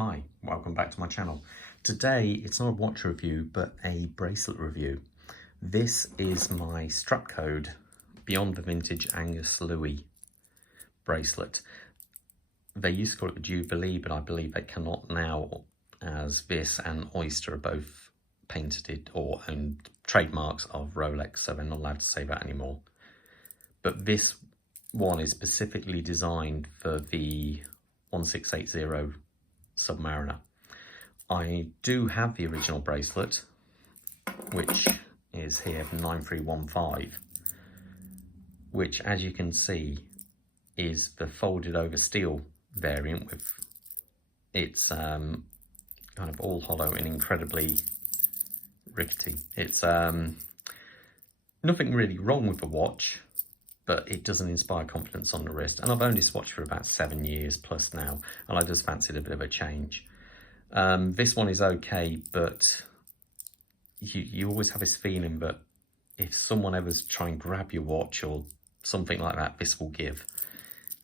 Hi, welcome back to my channel. Today it's not a watch review but a bracelet review. This is my StrapCode Beyond the Vintage Angus Louis bracelet. They used to call it the Jubilee, but I believe they cannot now, as this and Oyster are both patented or owned trademarks of Rolex, so they're not allowed to say that anymore. But this one is specifically designed for the 1680 Submariner. I do have the original bracelet, which is here from 9315, which, as you can see, is the folded over steel variant with it's kind of all hollow and incredibly rickety. It's nothing really wrong with the watch, but it doesn't inspire confidence on the wrist. And I've owned this watch for about 7 years plus now, and I just fancied a bit of a change. This one is okay, but you always have this feeling that if someone ever's try and grab your watch or something like that, this will give.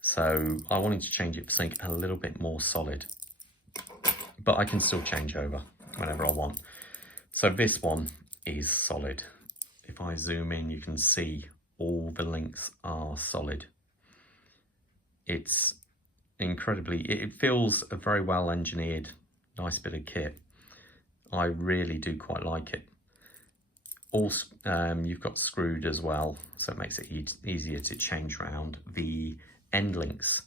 So I wanted to change it for something a little bit more solid, but I can still change over whenever I want. So this one is solid. If I zoom in, you can see all the links are solid. It's incredibly, it feels a very well engineered, nice bit of kit. I really do quite like it. All you've got screwed as well, so it makes it easier to change around. The end links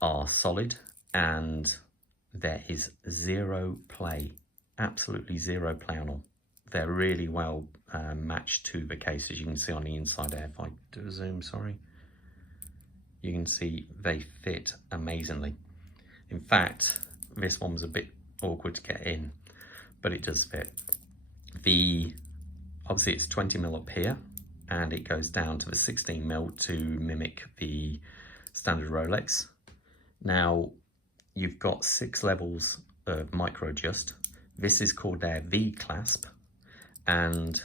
are solid and there is zero play, absolutely zero play on them. They're really well matched to the case, as you can see on the inside there. If I do a zoom, sorry, you can see they fit amazingly. In fact, this one was a bit awkward to get in, but it does fit. Obviously it's 20mm up here, and it goes down to the 16mm to mimic the standard Rolex. Now, you've got 6 levels of micro adjust. This is called their V-Clasp, and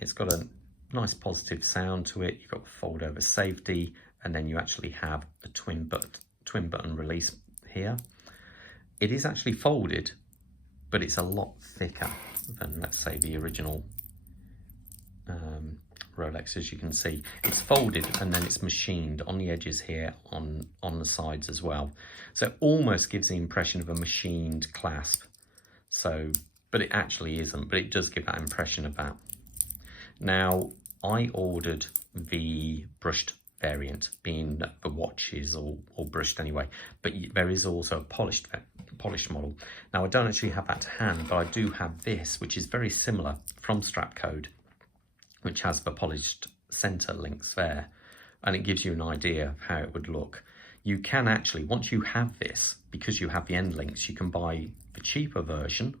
it's got a nice positive sound to it. You've got fold over safety, and then you actually have a twin button release here. It is actually folded, but it's a lot thicker than, let's say, the original Rolex. As you can see, it's folded and then it's machined on the edges here, on the sides as well. So it almost gives the impression of a machined clasp. So, but it actually isn't, but it does give that impression of that. Now, I ordered the brushed variant, being that the watch is all brushed anyway, but there is also a polished model. Now, I don't actually have that to hand, but I do have this, which is very similar, from StrapCode, which has the polished center links there, and it gives you an idea of how it would look. You can actually, once you have this, because you have the end links, you can buy the cheaper version,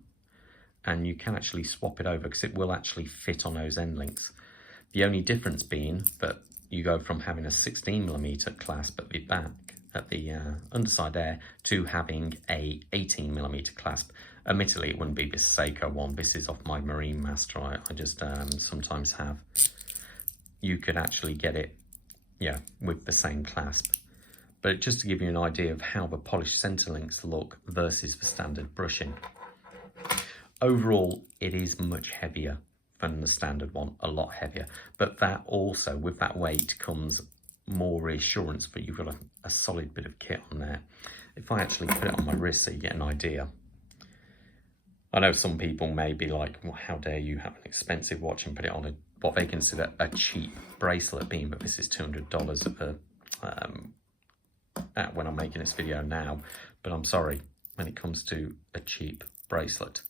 and you can actually swap it over because it will actually fit on those end links. The only difference being that you go from having a 16mm clasp at the back, at the underside there, to having a 18mm clasp. Admittedly, it wouldn't be this Seiko one. This is off my Marine Master. I just sometimes have. You could actually get it, yeah, with the same clasp. But just to give you an idea of how the polished center links look versus the standard brushing. Overall, it is much heavier than the standard one, a lot heavier. But that also, with that weight, comes more reassurance that you've got a solid bit of kit on there. If I actually put it on my wrist so you get an idea. I know some people may be like, well, how dare you have an expensive watch and put it on what they consider a cheap bracelet, being that this is $200 when I'm making this video now. But I'm sorry, when it comes to a cheap bracelet.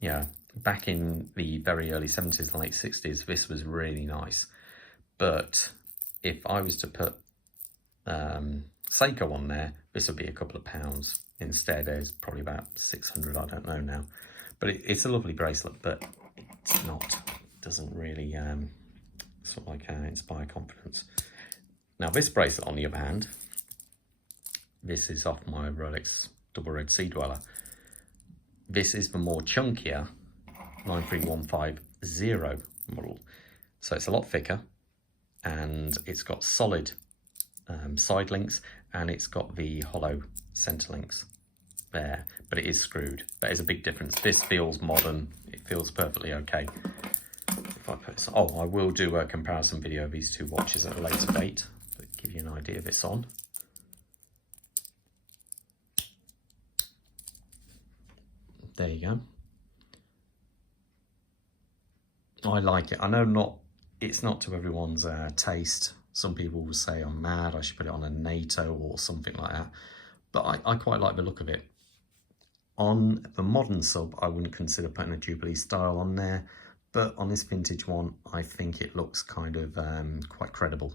Yeah, back in the very early 70s and late 60s, this was really nice. But if I was to put Seiko on there, this would be a couple of pounds. Instead, there's probably about 600, I don't know now. But it's a lovely bracelet, but it's not, it doesn't really sort of like inspire confidence. Now, this bracelet, on the other hand, this is off my Rolex Double Red Sea Dweller. This is the more chunkier 93150 model. So it's a lot thicker, and it's got solid side links, and it's got the hollow center links. there, but it is screwed. That is a big difference. This feels modern. It feels perfectly okay. If I put this, oh, I will do a comparison video of these two watches at a later date, but give you an idea if it's on. There you go. I like it. I know it's not to everyone's taste. Some people will say I'm mad, I should put it on a NATO or something like that. But I quite like the look of it. On the modern sub, I wouldn't consider putting a Jubilee style on there. But on this vintage one, I think it looks kind of quite credible.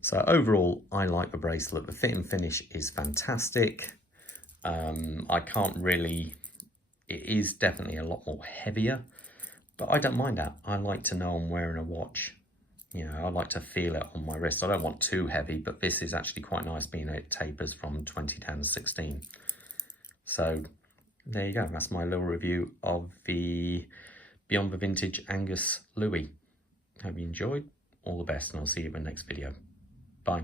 So overall, I like the bracelet. The fit and finish is fantastic. I can't really, it is definitely a lot more heavier, but I don't mind that. I like to know I'm wearing a watch. You know, I like to feel it on my wrist. I don't want too heavy, but this is actually quite nice, being it tapers from 20 down to 16. So there you go. That's my little review of the Beyond the Vintage Angus Louis. Hope you enjoyed. All the best, and I'll see you in the next video. Bye.